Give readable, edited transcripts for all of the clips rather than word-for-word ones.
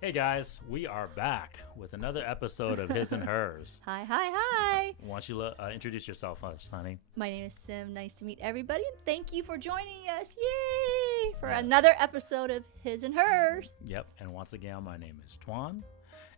Hey guys, we are back with another episode of His and Hers. Hi, hi, hi. Why don't you introduce yourself, honey? My name is Sim. Nice to meet everybody. And thank you for joining us. Yay! For another episode of His and Hers. Yep, and once again, my name is Tuan.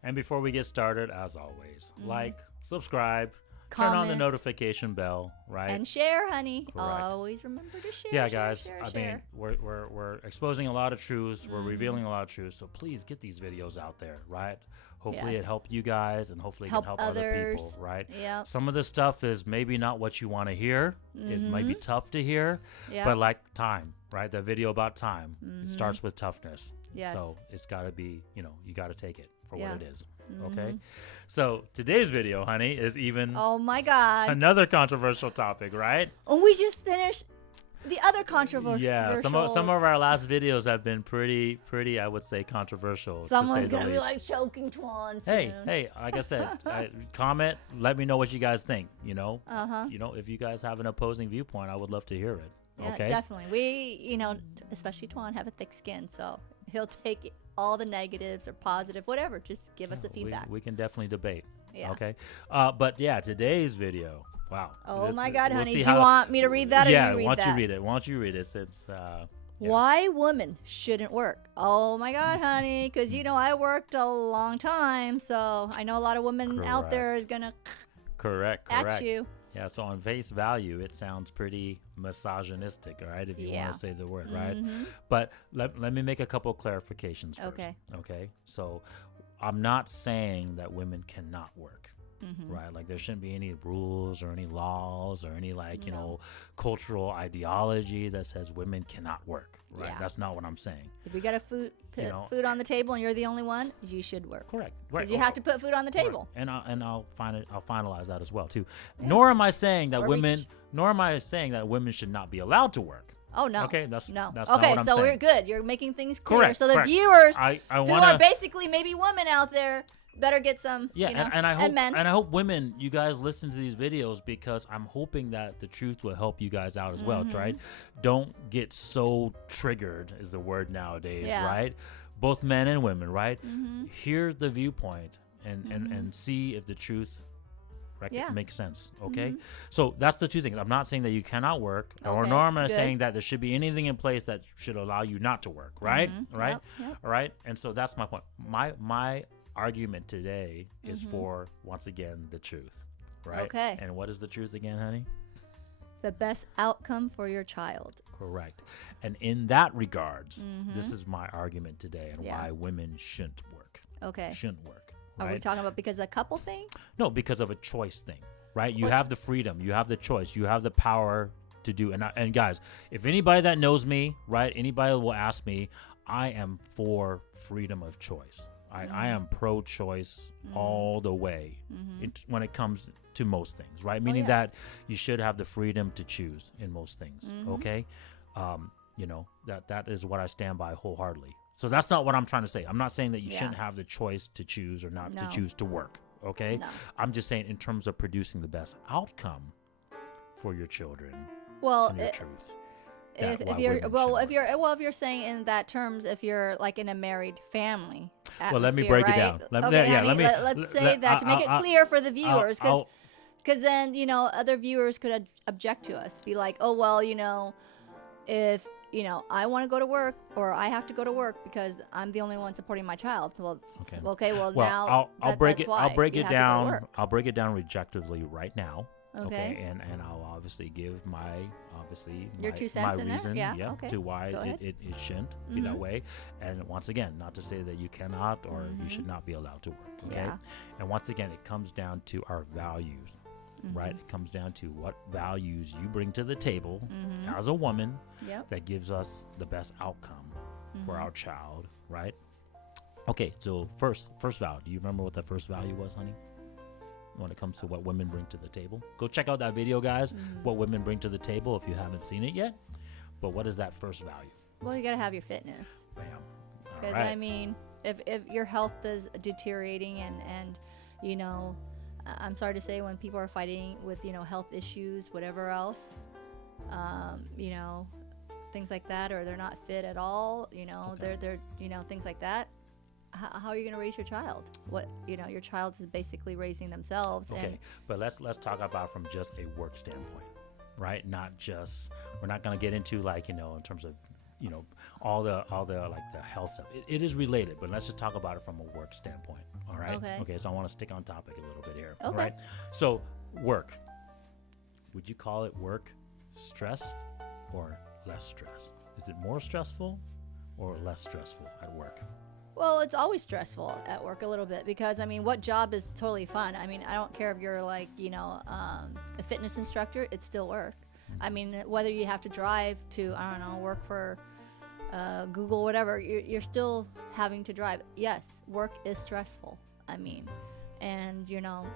And before we get started, as always, like, subscribe, turn on the Comment. notification bell, right? And share, honey. Correct. Always remember to share. Yeah, share, guys, share, I share. mean, we're exposing a lot of truths. We're revealing a lot of truths. So please get these videos out there, right? Hopefully it Yes. helped you guys, and hopefully it can help other people, right? Yep. Some of this stuff is maybe not what you want to hear. It might be tough to hear, Yep. but like time, right? That video about time, it starts with toughness. Yes. So it's got to be, you got to take it for Yeah. what it is. Okay. So today's video, honey, is even Oh my God. another controversial topic, right? And we just finished the other controversial. Yeah, some of our last videos have been pretty, I would say, controversial. Someone's to say gonna the be least. like choking Twan soon. Hey, like I said, comment. Let me know what you guys think. Uh-huh. If you guys have an opposing viewpoint, I would love to hear it. Yeah, Okay. definitely. We, especially Twan, have a thick skin, so he'll take all the negatives or positive, whatever. Just give us the feedback. We can definitely debate. Yeah. Okay. But yeah, today's video. Wow. Oh my God, we'll honey! see Do you want me to read that, or Yeah, you read why don't that? you read it? Why don't you read it? Since yeah. Why women shouldn't work? Oh my God, honey! Because I worked a long time, so I know a lot of women out there is gonna Correct. at you. Yeah, so on face value, it sounds pretty misogynistic, right? If you want to say the word, right? But let me make a couple clarifications first. Okay. So I'm not saying that women cannot work, right? Like there shouldn't be any rules or any laws or any cultural ideology that says women cannot work, right? Yeah. That's not what I'm saying. If you got a food on the table and you're the only one, you should work. Correct. Because you have to put food on the table. And I'll finalize that as well too. Yeah. Nor am I saying that women should not be allowed to work. Oh no. Okay, that's no. That's okay, not what I'm so saying. we're good. You're making things clear. Correct. So the correct. viewers I who wanna, are basically maybe women out there better get some. and I hope and men. I hope women, you guys listen to these videos because I'm hoping that the truth will help you guys out as well, right? Don't get so triggered is the word nowadays, right? Both men and women, right? Hear the viewpoint and see if the truth makes sense. Okay, so that's the two things. I'm not saying that you cannot work, or nor am I saying that there should be anything in place that should allow you not to work. Right, right, Yep. all right. And so that's my point. My argument today is for once again the truth. Right. Okay. And what is the truth again, honey? The best outcome for your child. Correct. And in that regards, this is my argument today and why women shouldn't work. Okay. Shouldn't work. Are Right? we talking about because of the couple thing? No, because of a choice thing, right? You have the freedom, you have the choice, you have the power to do. And guys, if anybody that knows me, right, anybody will ask me, I am for freedom of choice. I am pro-choice all the way when it comes to most things, right? Meaning that you should have the freedom to choose in most things, okay? That is what I stand by wholeheartedly. So that's not what I'm trying to say. I'm not saying that you shouldn't have the choice to choose or not to choose to work, okay? No. I'm just saying in terms of producing the best outcome for your children Well, and your truth. if you're saying in that terms, if you're like in a married family. Well, let me atmosphere, break it right? down. Let's say that to make it clear for the viewers, because then other viewers could object to us, be like, oh well, if I want to go to work or I have to go to work because I'm the only one supporting my child. Well, now I'll break it. I'll break you it have to go to down. work. I'll break it down objectively right now. Okay. And I'll obviously give Your 2 my cents in there? reason, Yeah, okay. to why Go ahead. it shouldn't be that way. And once again, not to say that you cannot or you should not be allowed to work. Okay. Yeah. And once again, it comes down to our values. Right? It comes down to what values you bring to the table as a woman Yep. that gives us the best outcome for our child, right? Okay, so first value. Do you remember what that first value was, honey? When it comes to what women bring to the table, go check out that video, guys. What women bring to the table if you haven't seen it yet. But what is that first value? Well, you gotta have your fitness. Bam. Because I mean, if your health is deteriorating and I'm sorry to say, when people are fighting with health issues, whatever else, things like that, or they're not fit at all, they're things like that. how are you going to raise your child? What, your child is basically raising themselves. Okay, but let's talk about from just a work standpoint, right? Not just, we're not going to get into like, in terms of, all the like the health stuff. It is related, but let's just talk about it from a work standpoint. All right. Okay. So I want to stick on topic a little bit here. Okay. All right. So work. Would you call it work stress or less stress? Is it more stressful or less stressful at work? Well, it's always stressful at work a little bit because, what job is totally fun? I don't care if you're like, a fitness instructor, it's still work. Whether you have to drive to, I don't know, work for Google, whatever, you're still having to drive. Yes, work is stressful. And,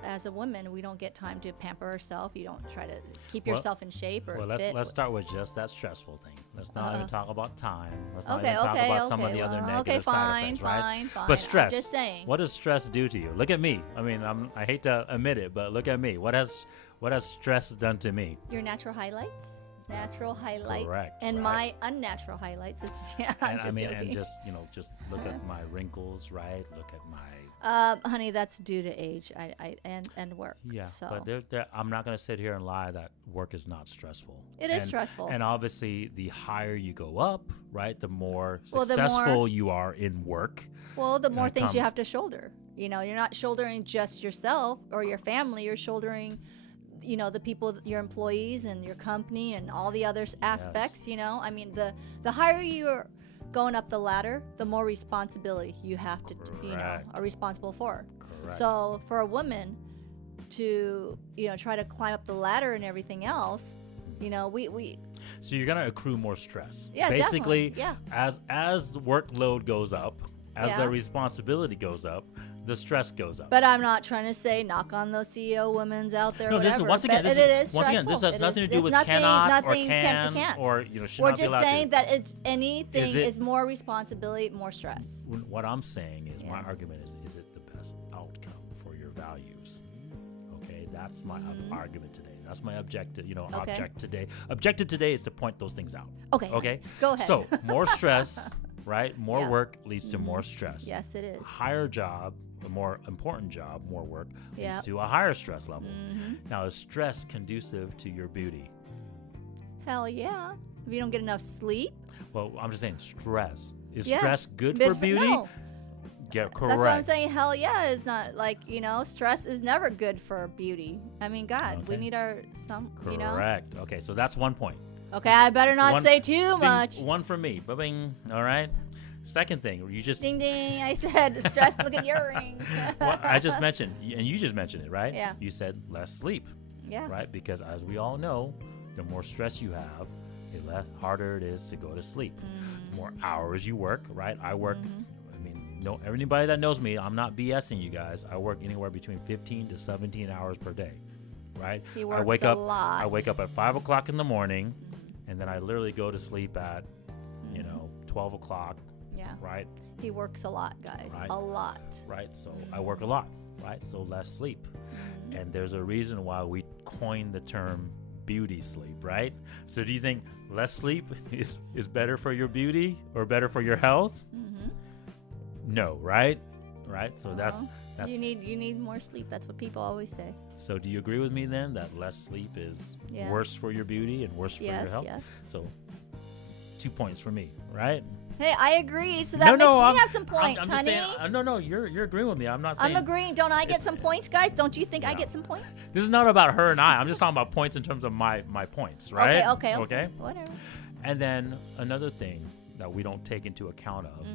as a woman, we don't get time to pamper ourselves. You don't try to keep yourself in shape or fit. Let's start with just that stressful thing. Let's not even talk about time. Let's not even talk about some of the other negative side effects, right? Fine. But stress. I'm just saying. What does stress do to you? Look at me. I hate to admit it, but look at me. What has stress done to me? Your natural highlights. Correct, and right. My unnatural highlights is and just look at my wrinkles, right? Look at my honey, that's due to age and work. Yeah, so. but I'm not going to sit here and lie that work is not stressful. It is stressful. And obviously, the higher you go up, right, the more successful you are in work. Well, the more things you have to shoulder. You're not shouldering just yourself or your family. You're shouldering, the people, your employees and your company and all the other aspects. Yes. The higher you're going up the ladder, the more responsibility you have to, are responsible for. Correct. So for a woman to, try to climb up the ladder and everything else, we. So you're gonna accrue more stress. Yeah, basically. Definitely. Yeah. As the workload goes up, as the responsibility goes up, the stress goes up. But I'm not trying to say knock on those CEO women's out there. No, whatever. this is once again. This has nothing to do with cannot or can or should not be allowed to. We're just saying that it's anything is more responsibility, more stress. What I'm saying is my argument is it the best outcome for your values? Okay, that's my argument today. That's my objective. Objective today is to point those things out. Okay. Go ahead. So more stress, right? More work leads to more stress. Yes, it is. A higher job. A more important job, more work, leads to a higher stress level. Now, is stress conducive to your beauty? Hell yeah. If you don't get enough sleep. Well, I'm just saying stress. Is stress good for beauty? No. Yeah, correct. That's what I'm saying. Hell yeah. It's not like, stress is never good for beauty. We need Correct. Okay, so that's one point. Okay, I better not say too much. One for me. Bing. All right. Second thing, you just ding ding. I said stress. Look at your ring. Well, I just mentioned, and you just mentioned it, right? Yeah. You said less sleep. Yeah. Right, because as we all know, the more stress you have, the harder it is to go to sleep. The more hours you work, right? I work. Anybody that knows me, I'm not BSing you guys. I work anywhere between 15 to 17 hours per day, right? He works a lot. I wake up at 5 o'clock in the morning, and then I literally go to sleep at, 12 o'clock. Yeah. Right? He works a lot, guys. Right. A lot. Right. So I work a lot, right? So less sleep. And there's a reason why we coined the term beauty sleep, right? So do you think less sleep is better for your beauty or better for your health? No, right? Right? So that's you need more sleep. That's what people always say. So do you agree with me then that less sleep is worse for your beauty and worse for your health? Yes. So 2 points for me, right? Hey, I agree. So that makes me have some points, I'm honey. Saying, no, you're agreeing with me. I'm not saying. I'm agreeing. Don't I get some points, guys? Don't you think I get some points? This is not about her and I. I'm just talking about points in terms of my points, right? Okay. Whatever. And then another thing that we don't take into account of,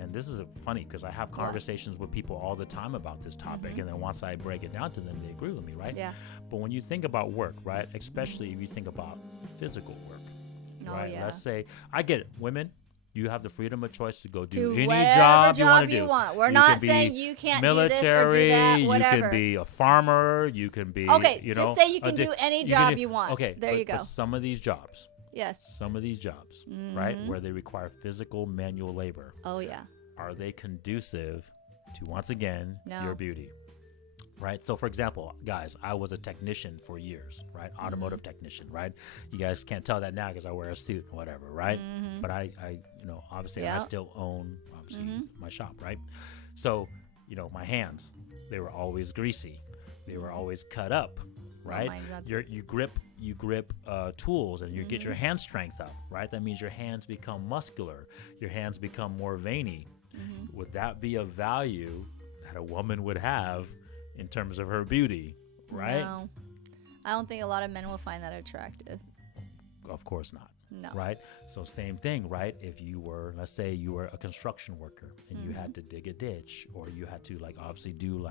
and this is funny because I have conversations with people all the time about this topic, and then once I break it down to them, they agree with me, right? Yeah. But when you think about work, right, especially if you think about physical work, right? Yeah. Let's say, I get it, women. You have the freedom of choice to go do any job you want to do. We're not saying you can't do this or do that, whatever. You can be a farmer. You can be, just say you can do any job you want. Okay, there you go. But some of these jobs, yes, right, where they require physical manual labor. Oh, yeah. Are they conducive to, once again, your beauty? Right. So, for example, guys, I was a technician for years, right? Automotive technician, right? You guys can't tell that now because I wear a suit and whatever, right? But I obviously I still own, my shop, right? So, my hands, they were always greasy. They were always cut up, right? my God. You grip tools and you get your hand strength up, right? That means your hands become muscular. Your hands become more veiny. Would that be a value that a woman would have in terms of her beauty, right? No. I don't think a lot of men will find that attractive. Of course not. No. Right? So same thing, right? If you were, let's say you were a construction worker and you had to dig a ditch, or you had to obviously do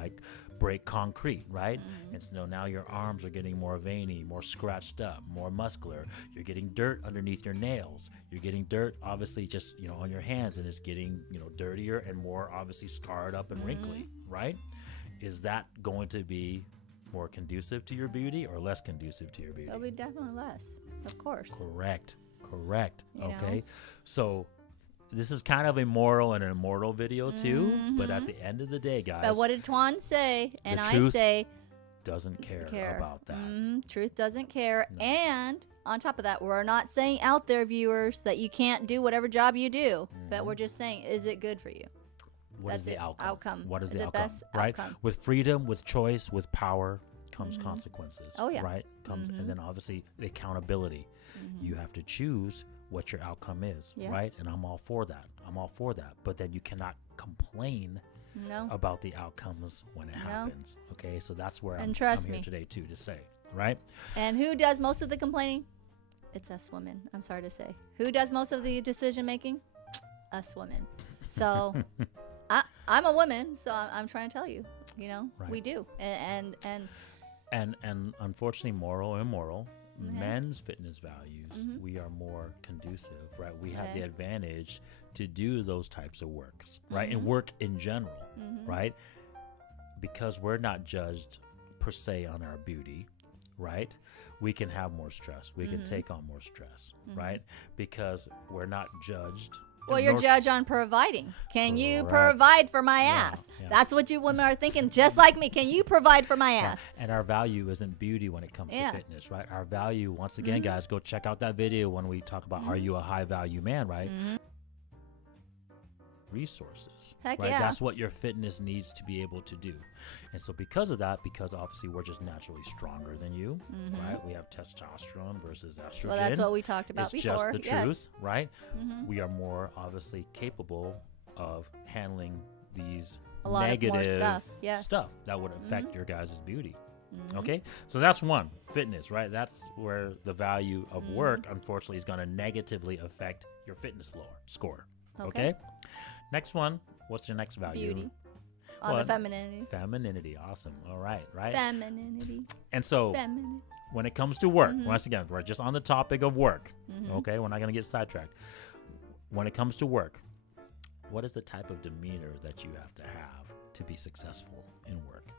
break concrete, right? And so now your arms are getting more veiny, more scratched up, more muscular. You're getting dirt underneath your nails. You're getting dirt obviously just, on your hands, and it's getting, dirtier and more obviously scarred up and wrinkly, right? Is that going to be more conducive to your beauty or less conducive to your beauty? It'll be definitely less, of course. Correct. Okay. know? So this is kind of a moral and an immortal video too, but at the end of the day, guys, But what did Tuan say? And I truth say, doesn't care about that. Truth doesn't care. No. And on top of that, we're not saying out there, viewers, that you can't do whatever job you do, but we're just saying, is it good for you? What is That's the it. outcome? What is the it outcome? best Right? outcome? With freedom, with choice, with power comes consequences. Oh, yeah. Right? And then obviously the accountability. You have to choose what your outcome is, Yeah. right? And I'm all for that. But then you cannot complain No. about the outcomes when it happens. Okay, so that's where And I'm trust here me. today too to say, right? And who does most of the complaining? It's us women. I'm sorry to say. Who does most of the decision making? Us women. So I'm a woman, so I'm trying to tell you, Right. we do. And unfortunately, moral and immoral, men's fitness values, we are more conducive, right? We have the advantage to do those types of works, right? And work in general, right? Because we're not judged per se on our beauty, right? We can have more stress. We can take on more stress, right? Because we're not judged. well, you're judged on providing. Can you Correct. provide for my ass? yeah. That's what you women are thinking, just like me. Can you provide for my ass? And our value isn't beauty when it comes to fitness, right? Our value, once again, guys, go check out that video when we talk about are you a high value man, right? Resources, Heck right? yeah. That's what your fitness needs to be able to do. And so because of that, because obviously we're just naturally stronger than you, right? We have testosterone versus estrogen. Well, that's what we talked about it's before. just the truth, right? We are more obviously capable of handling these A lot of more negative stuff, yes. stuff that would affect your guys' beauty. Okay, so that's one, fitness, right? That's where the value of work, unfortunately, is going to negatively affect your fitness score. Okay. Next one, what's your next value? Beauty. On the femininity. Femininity, awesome. All right. Femininity. And so Femininity. when it comes to work, once again, we're just on the topic of work. Okay, we're not going to get sidetracked. When it comes to work, what is the type of demeanor that you have to have to be successful in work,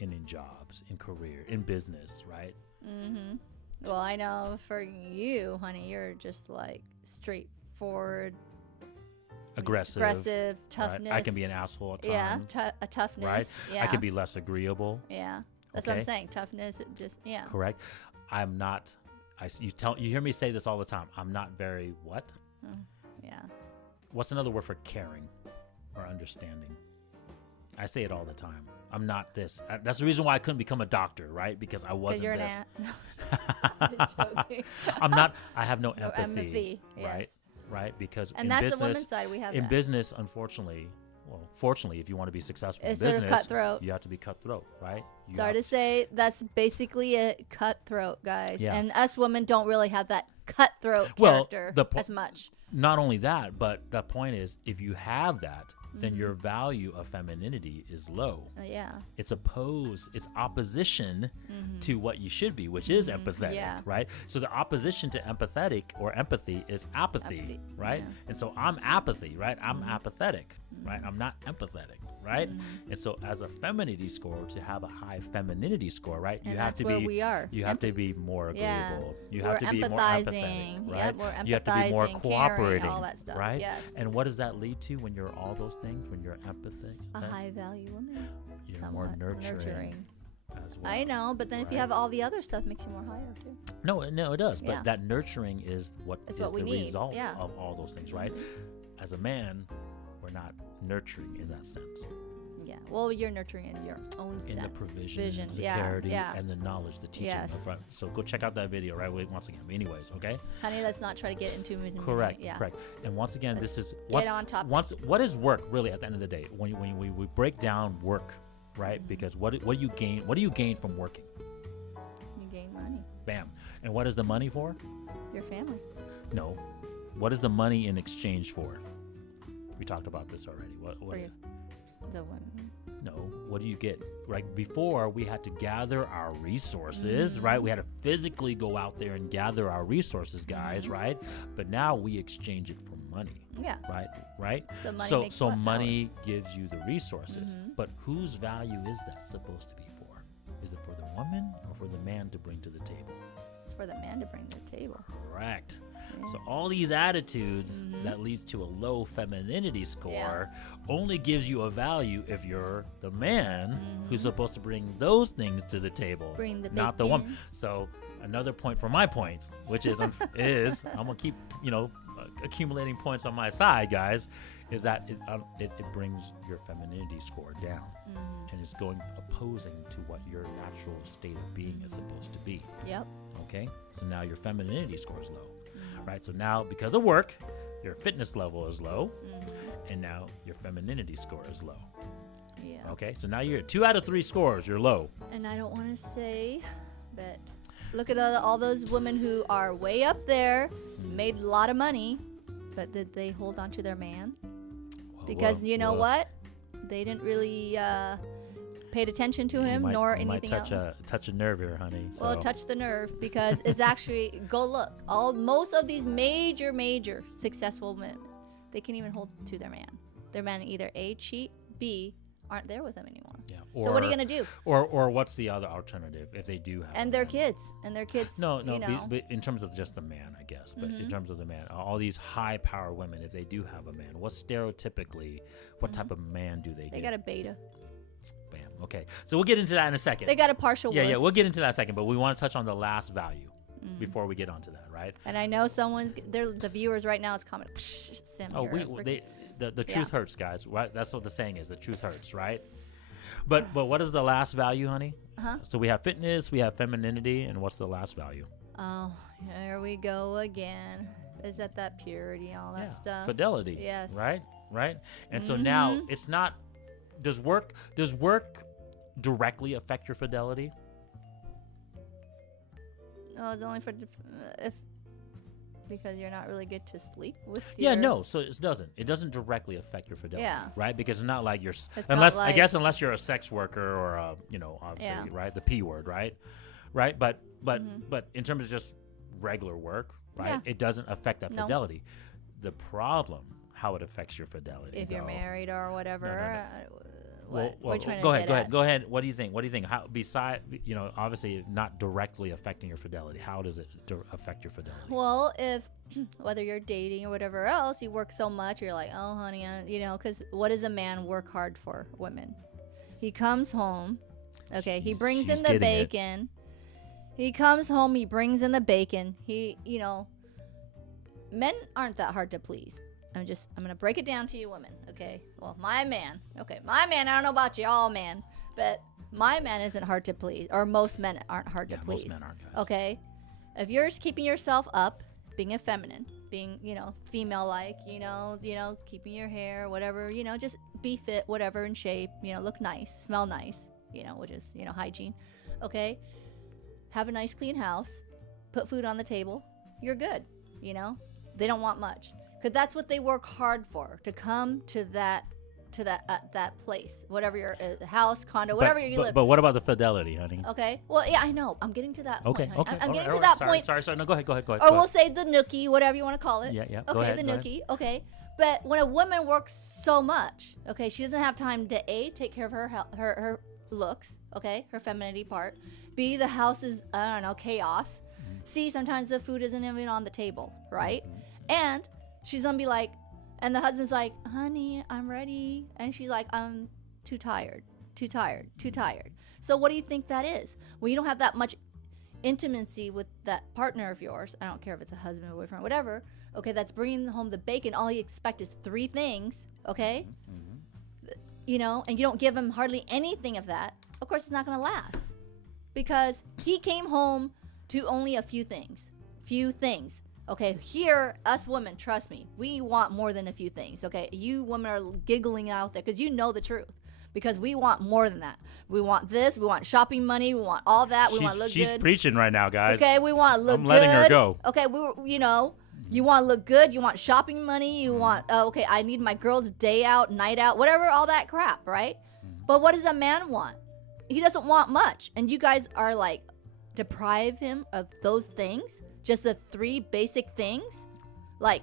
and in jobs, in career, in business, right? Well, I know for you, honey, you're just like straightforward, aggressive, toughness. Right? I can be an asshole at times. Yeah, a toughness. Right? Yeah. I can be less agreeable. Yeah, that's what I'm saying. Toughness, yeah. Correct. I'm not. You hear me say this all the time. I'm not very what? Yeah. What's another word for caring or understanding? I say it all the time. I'm not this. That's the reason why I couldn't become a doctor, right? Because I wasn't you're this. I'm just joking. I'm not. I have no No empathy. yes. Right. Right. Because And in that's business, the women's side. We have in that. business, unfortunately, well, fortunately, if you want to be successful It's in sort of business, cutthroat. you have to be cutthroat, right? You Sorry have to say, that's basically a cutthroat, guys. Yeah. And us women don't really have that cutthroat Well, character as much. Not only that, but the point is, if you have that, then your value of femininity is low. Yeah. It's opposition to what you should be, which is empathetic, Yeah. right? So the opposition to empathetic or empathy is apathy, right? yeah. And so I'm apathy, right? I'm apathetic, right? I'm not empathetic, right? And so as a femininity score, to have a high femininity score, right? And you have that's to where be we are. You have to be more Yeah. agreeable. You We're have to be more empathizing. empathetic, right? Yep, we're You have to be more empathizing, caring, cooperating, all that stuff, right? yes. And what does that lead to when you're all those things? When you're empathic, A high value woman. you're Somewhat more nurturing. As well. I know, but then if you right? have all the other stuff, it makes you more higher too. No, it does. Yeah. But that nurturing is what It's is what we the need, result yeah. of all those things, right? As a man, we're not nurturing in that sense. Yeah. Well, you're nurturing in your own sense. In the provision, and security, and the knowledge, the teaching. Yes. Right? So go check out that video, right? Once again. Anyways, okay? Honey, let's not try to get into it. Correct. And once again, Let's this is get on top. what is work really at the end of the day? When we break down work, right? Because what do you gain? What do you gain from working? You gain money. Bam. And what is the money for? Your family. No. What is the money in exchange for? We talked about this already. What For the women. No, what do you get? Right before, we had to gather our resources, right? We had to physically go out there and gather our resources, guys, right? But now we exchange it for money. Yeah. Right? So money gives you the resources. But whose value is that supposed to be for? Is it for the woman or for the man to bring to the table? It's for the man to bring to the table. Correct. So all these attitudes that leads to a low femininity score only gives you a value if you're the man who's supposed to bring those things to the table, not the woman. So another point for my point, which is I'm gonna keep accumulating points on my side, guys, is that it brings your femininity score down, and it's going opposing to what your natural state of being is supposed to be. Yep. Okay, so now your femininity score is low. Right, so now because of work, your fitness level is low, and now your femininity score is low. Yeah. Okay, so now you're at 2 out of 3 scores, you're low. And I don't want to say, but look at all those women who are way up there, made a lot of money, but did they hold on to their man? Because you know what? They didn't really paid attention to him nor anything else. Touch a nerve here, honey. So. Well, touch the nerve because it's actually go look. Most of these major successful men, they can't even hold to their man. Their man either A, cheat, B, aren't there with them anymore. Yeah. So what are you gonna do? Or what's the other alternative if they do have? And their kids. No. But in terms of just the man, I guess. But in terms of the man, all these high power women, if they do have a man, what stereotypically, what type of man do they get? They got a beta. Bam. Okay. So we'll get into that in a second. They got a partial. Yeah. We'll get into that in a second, but we want to touch on the last value before we get onto that, right? And I know the viewers right now is commenting. The truth hurts, guys. Right? That's what the saying is. The truth hurts, right? But what is the last value, honey? So we have fitness, we have femininity, and what's the last value? Oh, here we go again. Is that purity, all that stuff? Fidelity. Yes. Right. And so now it's not. Does work directly affect your fidelity? No, it's only because you're not really good to sleep with. So it doesn't. It doesn't directly affect your fidelity. Yeah. Right, because it's not like you're unless you're a sex worker or obviously right, the P word, right, but in terms of just regular work, right, it doesn't affect that fidelity. The problem. How it affects your fidelity. If you're married or whatever. No. We're trying to go ahead. What do you think? How, beside, obviously not directly affecting your fidelity, how does it affect your fidelity? Well, if whether you're dating or whatever else, you work so much, you're like, oh, honey, because what does a man work hard for? Women. He comes home. Okay, he brings in the bacon. He comes home. He brings in the bacon. Men aren't that hard to please. I'm gonna break it down to you women, okay? Well, my man, I don't know about y'all, man, but my man isn't hard to please, or most men aren't hard to please. Most men aren't, guys. Okay? If you're just keeping yourself up, being a feminine, being, female-like, keeping your hair, whatever, just be fit, whatever, in shape, look nice, smell nice, which is, hygiene, okay? Have a nice clean house, put food on the table, you're good, They don't want much. Because that's what they work hard for, to come to that place, whatever your house, condo, whatever you live. But what about the fidelity, honey? Okay. Well, yeah, I know. I'm getting to that point. Okay. I'm getting to that point. Sorry. No, go ahead. Or we'll say the nookie, whatever you want to call it. Yeah. Okay, the nookie. Okay. But when a woman works so much, okay, she doesn't have time to A, take care of her looks, okay, her femininity part. B, the house is, chaos. C, sometimes the food isn't even on the table, right? And she's gonna be like, and the husband's like, honey, I'm ready. And she's like, I'm too tired. So what do you think that is? Well, you don't have that much intimacy with that partner of yours. I don't care if it's a husband or boyfriend, whatever. okay, that's bringing home the bacon, all he expects is 3 things, okay? You know, and you don't give him hardly anything of that, of course it's not going to last. Because he came home to only a few things. Okay, here, us women, trust me, we want more than a few things, okay? You women are giggling out there because you know the truth. Because we want more than that. We want this. We want shopping money. We want all that. We want to look good. She's preaching right now, guys. Okay, we want to look good. I'm letting her go. Okay, you know, you want to look good. You want shopping money. You want, okay, I need my girls day out, night out, whatever, all that crap, right? But what does a man want? He doesn't want much. And you guys are like, deprive him of those things? Just the 3 basic things? Like,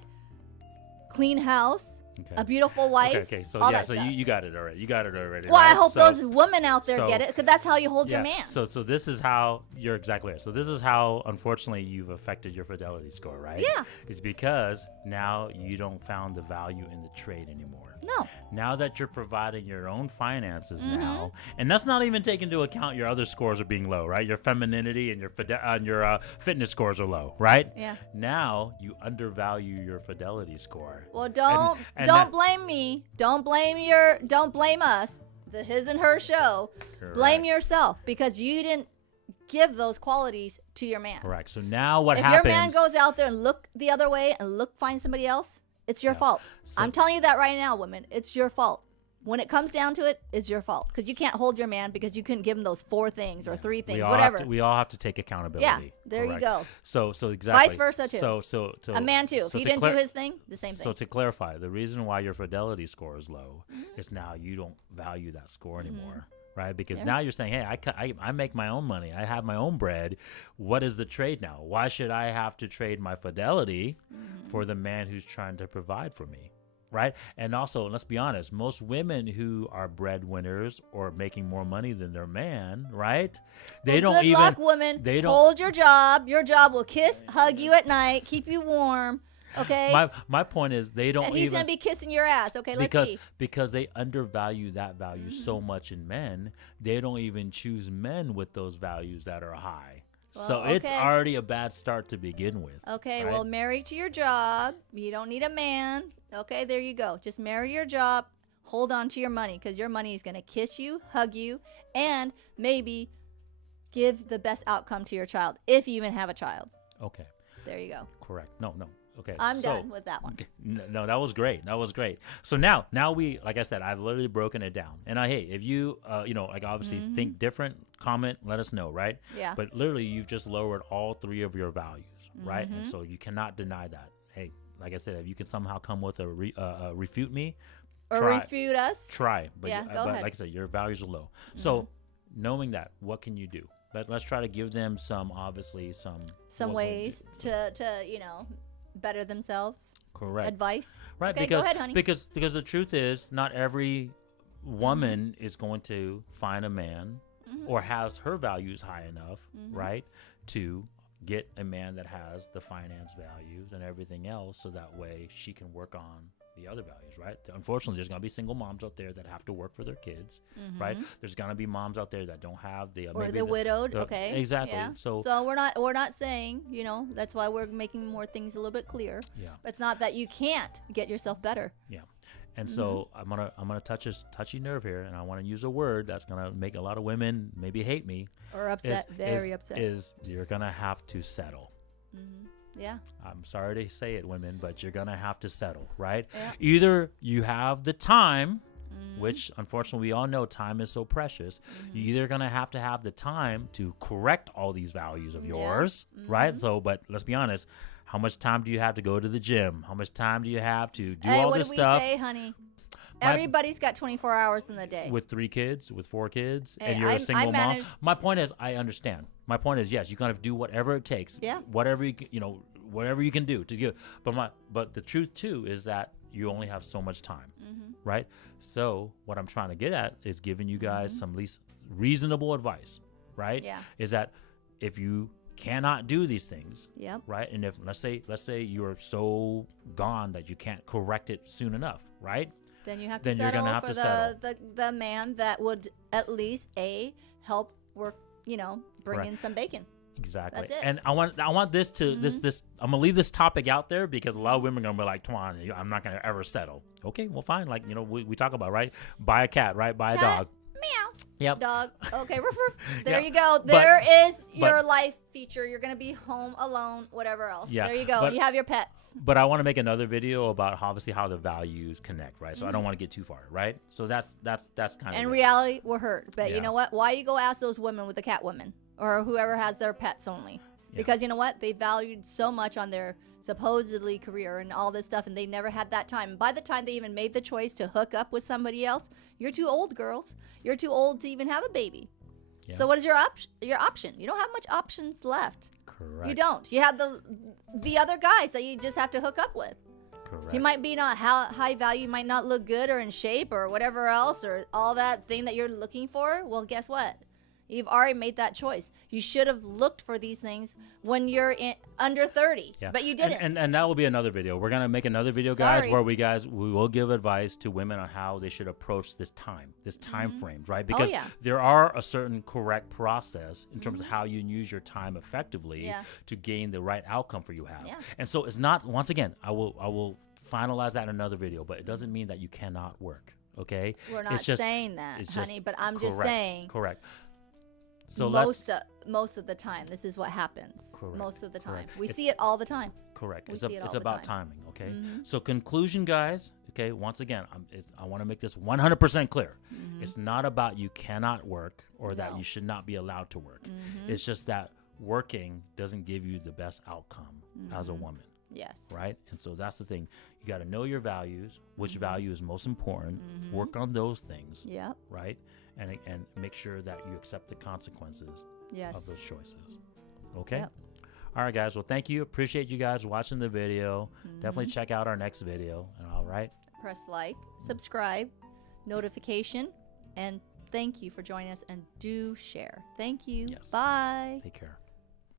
clean house. Okay. A beautiful wife. Okay. So you got it already. Well, right? I hope those women out there get it, because that's how you hold your man. So this is how you're exactly right. So this is how, unfortunately, you've affected your fidelity score, right? Yeah. It's because now you don't found the value in the trade anymore. No. Now that you're providing your own finances now, and that's not even taking into account your other scores are being low, right? Your femininity and your fitness scores are low, right? Yeah. Now you undervalue your fidelity score. Well, don't blame me. Don't blame us. The His and Her show. Correct. Blame yourself because you didn't give those qualities to your man. Correct. So now what happens? If your man goes out there and look the other way and find somebody else, it's your fault. So, I'm telling you that right now, women. It's your fault. When it comes down to it, it's your fault because you can't hold your man because you couldn't give him those 4 things or 3 things, whatever. We all have to take accountability. Yeah, there you go. So exactly. Vice versa too. So a man too. If he didn't do his thing, the same thing. So to clarify, the reason why your fidelity score is low is now you don't value that score anymore. Right, because now you're saying, hey, I make my own money. I have my own bread. What is the trade now? Why should I have to trade my fidelity for the man who's trying to provide for me? Right. And also, let's be honest, most women who are breadwinners or making more money than their man, right? They don't even. Good luck, women. They don't hold your job. Your job will hug you at night, keep you warm. Okay. My point is they don't. And he's gonna be kissing your ass. Okay, let's see. Because they undervalue that value so much in men, they don't even choose men with those values that are high. Well, so it's already a bad start to begin with. Okay, right? Well, marry to your job. You don't need a man. Okay, there you go. Just marry your job. Hold on to your money because your money is gonna kiss you, hug you, and maybe give the best outcome to your child if you even have a child. Okay. There you go. Correct. No. Okay. I'm done with that one. No, that was great. So now we, like I said, I've literally broken it down. And hey, if you, like obviously think different, comment, let us know, right? Yeah. But literally, you've just lowered all 3 of your values, right? And so you cannot deny that. Hey, like I said, if you can somehow come with a refute me, refute us, try. But go ahead. Like I said, your values are low. So knowing that, what can you do? Let's try to give them some ways to better themselves. Correct. Advice. Right. Okay, because, go ahead, honey. Because the truth is, not every woman is going to find a man or has her values high enough, right, to get a man that has the finance values and everything else, so that way she can work on the other values, right? Unfortunately, there's going to be single moms out there that have to work for their kids, right? There's going to be moms out there that don't have the or they're widowed. Okay, exactly. Yeah. So we're not saying, that's why we're making more things a little bit clear. Yeah. But it's not that you can't get yourself better. Yeah. And so I'm gonna touch this touchy nerve here, and I want to use a word that's gonna make a lot of women maybe hate me or upset, very upset. Is you're gonna have to settle. Yeah. I'm sorry to say it, women, but you're gonna have to settle, right? Yeah. Either you have the time, which unfortunately we all know time is so precious. You're either gonna have to have the time to correct all these values of yours, right? So, but let's be honest. How much time do you have to go to the gym? How much time do you have to do all this stuff? What do we say, honey? Everybody's got 24 hours in the day. With 3 kids, with 4 kids, and you're a single mom. My point is, I understand. My point is, yes, you gotta do whatever it takes. Yeah. Whatever whatever you can do to give. But the truth too is that you only have so much time, right? So what I'm trying to get at is giving you guys some least reasonable advice, right? Yeah. Is that if you cannot do these things, right? And if let's say you're so gone that you can't correct it soon enough, right? Then you have to settle for the man that would at least help work, bring in some bacon. Exactly. That's it. And I want this to this I'm gonna leave this topic out there because a lot of women are gonna be like, Twan, I'm not gonna ever settle. Okay, well fine. Like, we talk about, right? Buy a cat, right? Buy a dog. Meow. Yep. Dog. Okay, roof, roof. There Yep. you go. There is your life feature. You're going to be home alone, whatever else. Yeah, there you go. but, you have your pets. But I want to make another video about obviously how the values connect, right? So I don't want to get too far, right? So that's kind of In reality, we're hurt. But Yeah. you know what? Why you go ask those women with the cat women or whoever has their pets only? Yeah. Because you know what? They valued so much on their supposedly career and all this stuff, and they never had that time. And by the time they even made the choice to hook up with somebody else, you're too old, girls. You're too old to even have a baby. Yeah. So what is your option? You don't have much options left. Correct. You don't. You have the other guys that you just have to hook up with. Correct. He might be not high value, might not look good or in shape or whatever else or all that thing that you're looking for. Well, guess what? You've already made that choice. You should have looked for these things when you're under 30, but you didn't. And that will be another video. We're going to make another video, guys, where we will give advice to women on how they should approach this time frame, right? Because there are a certain correct process in terms of how you use your time effectively to gain the right outcome for you have. Yeah. And so it's not, once again, I will finalize that in another video, but it doesn't mean that you cannot work, okay? We're not saying that, honey, but I'm just saying. Correct. So most of the time, this is what happens. Correct. Most of the time, Correct. we see it all the time. Correct. We It's see it all the about time. timing. Okay. So conclusion, guys. Okay. Once again, I want to make this 100% clear. It's not about you cannot work or that you should not be allowed to work. It's just that working doesn't give you the best outcome as a woman. Yes. Right. And so that's the thing. You got to know your values, which value is most important. Work on those things. Yep. Right. And make sure that you accept the consequences of those choices. Okay? Yep. All right, guys. Well, thank you. Appreciate you guys watching the video. Definitely check out our next video. And all right. Press like, subscribe, notification, and thank you for joining us. And do share. Thank you. Yes. Bye. Take care.